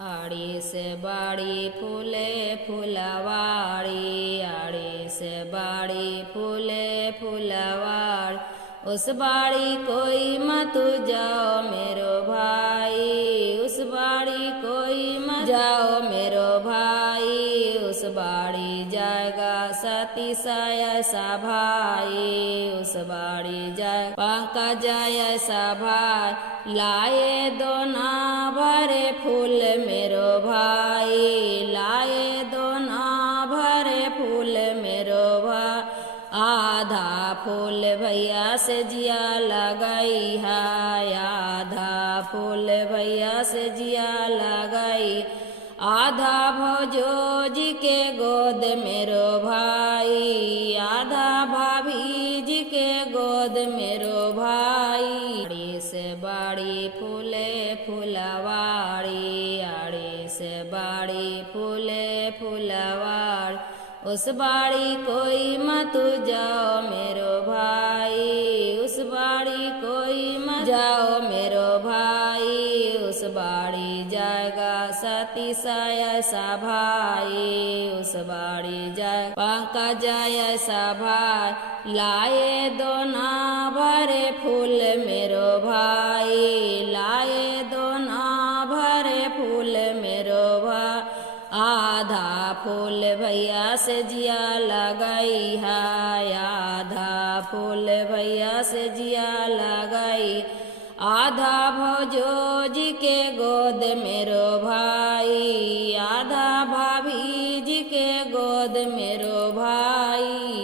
आड़ी से बाड़ी फूले फुलवाड़ी, आड़ी से बाड़ी फूले फुलवाड़ी। उस बाड़ी कोई मत जाओ मेरो भाई, उस बाड़ी कोई मत जाओ मेरो भाई। उस बाड़ी जाएगा सती साय ऐसा भाई, उस बाड़ी जाए पाका जाए ऐसा भाई। लाए दो ना भरे फूल मेरो भाई, लाए दो ना भरे फूल मेरो भाई। आधा फूल भैया से जिया लगाई है, आधा फूल भैया से जिया लगाई। आधा भौजो जी के गोद मेरो भाई, आधा भाभी जी के गोद मेरो भाई। आड़ी से बाड़ी फूले फुलवाड़ी, आड़ी से बाड़ी फूले फुलवाड़ी। उस बाड़ी कोई मत जाओ मेरो भाई, उस बाड़ी कोई मत जाओ मेरो भाई। उस बाड़ी जाएगा सती साय ऐसा भाई, उस बाड़ी जाए पाका जाए ऐसा भाई। लाए दो ना भरे फूल मेरो भाई, लाए दो ना भरे फूल मेरो भाई। आधा फूल भैया से जिया लगाई है, आधा फूल भैया से जिया लगाई। आधा भौजो जी के गोद मेरो भाई, आधा